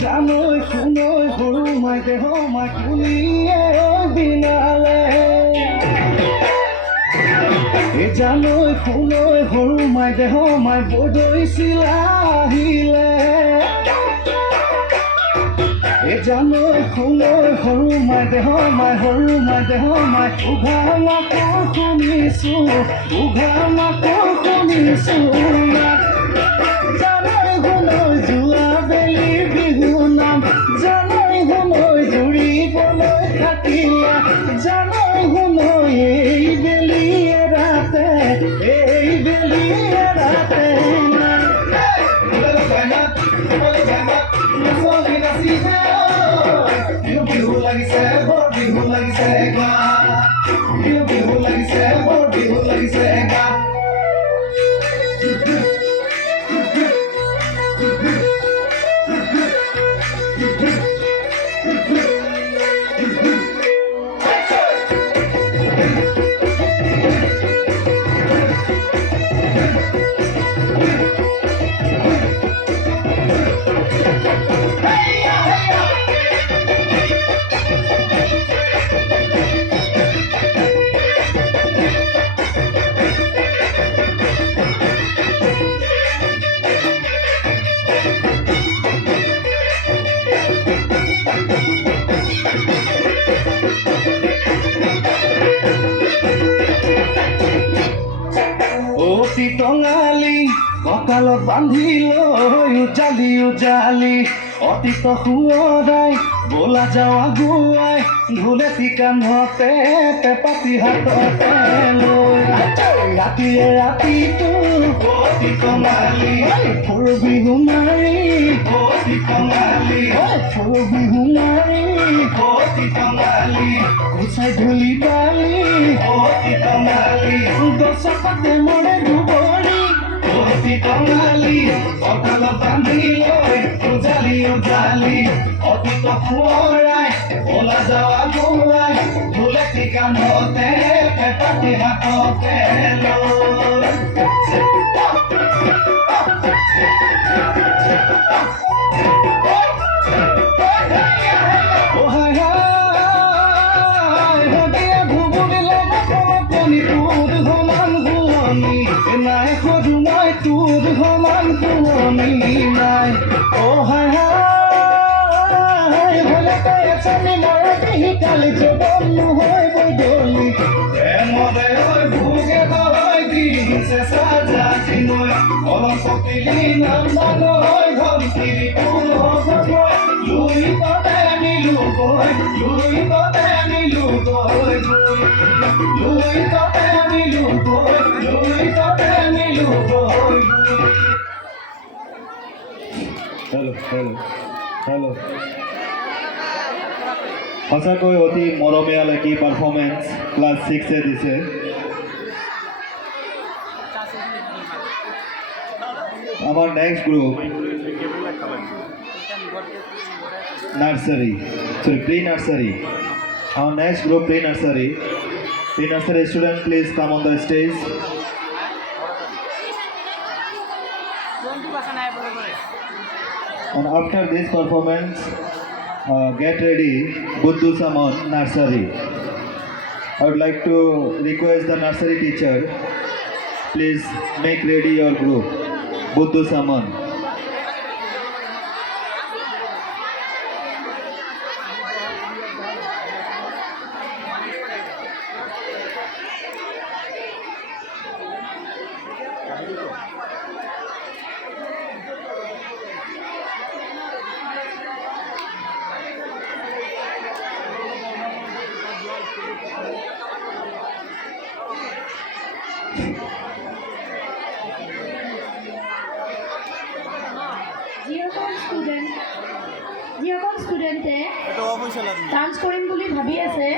Janoi kunoi horu mai de ho mai kuliye binale Janoi kunoi horu mai de ho mai bodoi silahile Janoi kunoi horu mai de ho mai ugama ko kumisu Janoi kunoi jua beli bihunam Janoi kunoi juri boloi khatia Janoi kunoi ei beli erate Bihu lagi se ga টঙালি কঁকালত বান্ধি লৈ উজালি অতীত সোঁৱৰাই বোলা যাওঁ আগুৱাই ধুলেটি কান্ধতে পেপাতি হাততে লৈ ৰাতিটো অতি কঙালি ফুৰ বিহু মাৰি অতি কঙালি গুচাই ধূলি বালি অতি কঙালি গছৰ পাতে মৰে দুবৰি অতি কঙালি কঁকালত বান্ধি লৈ উজালি অতীত সোঁৱৰাই বোলা যাওঁ আগুৱাই ধুলেটি কান্ধতে পেপাতি হাততে লৈ নাই সৰু মই তোৰ সমান শুৱনি নাই হলে তই এজনী মৰমী শিকালি জীৱন নহয় বদলি মৰে হৈ ভোগে হয় দিন চেঁচা জাতি নৈ অলপ কপিলি নাম নৈ ধমকিৰি লুই ততে আনিলো গৈ হেল্ল' সঁচাকৈ অতি মৰমীয়া লাগি পাৰফৰ্মেঞ্চ ক্লাছ 6 দিছে আমাৰ next group pre-nursery our next group pre-nursery student please come on the stage and after this performance get ready Buddhu Saman nursery I would like to request the nursery teacher please make ready your group Buddhu Saman যিসকল ষ্টুডেণ্টে dance কৰিম বুলি ভাবি আছে